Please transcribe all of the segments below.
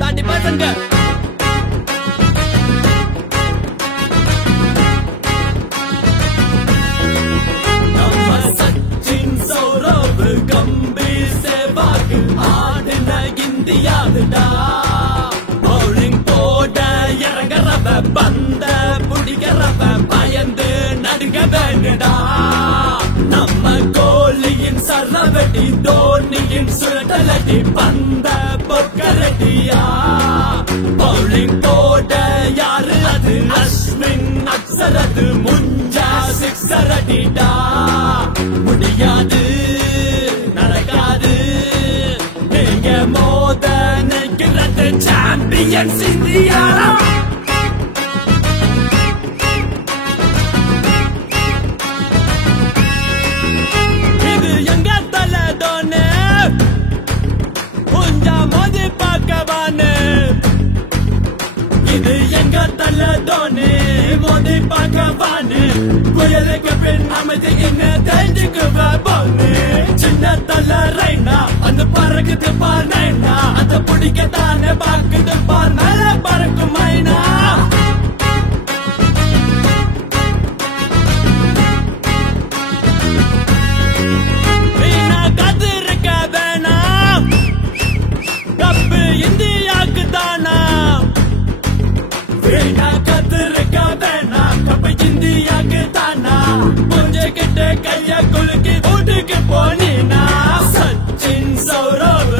தாண்டி பசங்க நம்ம சச்சின் சௌரவ் கம்பீர் சேவாக் ஆடின இந்தியாவுடா. பவுலிங் போட இறங்குறவ பந்த பிடிக்கிறவ பயந்து நடுங்க வேண்டுடா. நம்ம கோலியின் சரவடி தோனியின் சுழட்டலடி பந்த பொக்கரடியா. பவுலிங் போட யாரு அது அஸ்வின் அக்சரது முஞ்சா சிக்ஸரடிடா. முடியாது நடக்காது நீங்க மோத நினைக்கிறது சாம்பியன்ஸ் இந்தியா. இது எங்க தலை தோனு கொஞ்சா மோதி பார்க்கவானு. இது எங்க தலை தோனு மோதி பார்க்கவானு. புயலுக்கு பின் அமைதி என்ன தெரிஞ்சுக்குவ போனு. சின்ன தலை ரைனா அந்த பறக்குது பார் நைனா. அத பிடிக்கத்தானே பாக்குது பார் மேல பறக்கும் மைனா. வீணா காத்திருக்க வேணாம் கப்பு இந்தியாவுக்கு தானா. வீணா காத்திருக்க வேணாம் கப்பு இந்தியாவுக்கு தானா. புரிஞ்சுக்கிட்டு கைய குலுக்கி வீட்டுக்கு போனீனா. சச்சின் சௌரவ்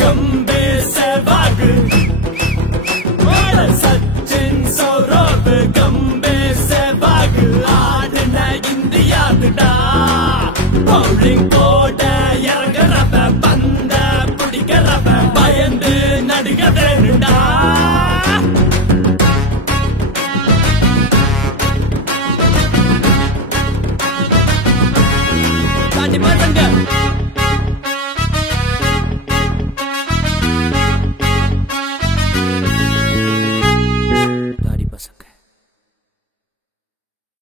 கம்பீர் சேவாக். சச்சின் சௌரவ் கம்பீர் சேவாக் ஆடின இந்தியாவுடா. பவுலிங் போட இறங்குறவ பந்த பிடிக்கிறவ பயந்து நடுங்க வேணுடா.